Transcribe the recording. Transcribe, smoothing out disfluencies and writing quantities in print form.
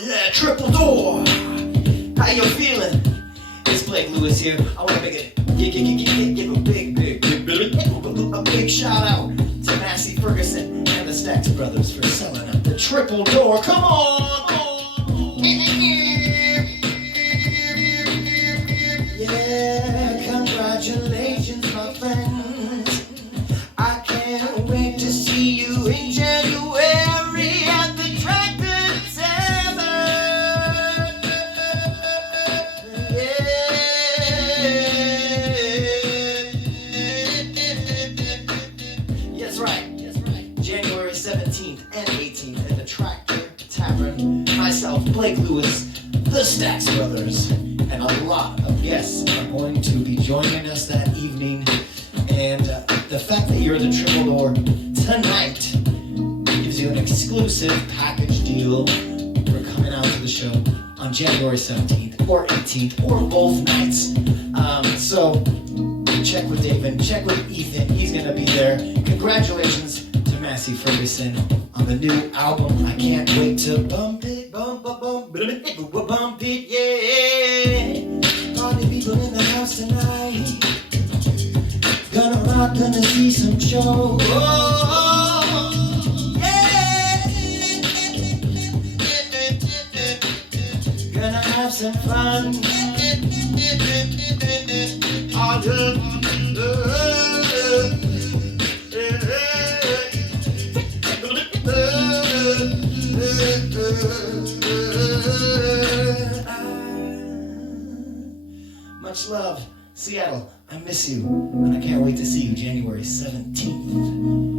Yeah, triple door. How you feeling? It's Blake Lewis here. I want to make it give a big shout out to Massey Ferguson and the Stax Brothers for selling up the triple door. Come on! Yeah, congratulations, my friends. I can't wait to see you in January at the Tractor Tavern. Yeah. Yes, right. January 17th and 18th at the Tractor Tavern. Myself, Blake Lewis, the Stax Brothers, and a lot of guests are going to be joining us that evening. And the fact that you're in the Triple Door tonight gives you an exclusive package deal for coming out to the show on January 17th or 18th or both nights. So check with David, check with Ethan. He's going to be there. Congratulations to Massey Ferguson on the new album. I can't wait to bump it, bump it, yeah. All the people in the house tonight. Gonna rock, gonna see some show. Oh, yeah. Gonna have some fun. Oh, much love, Seattle. I miss you, and I can't wait to see you January 17th.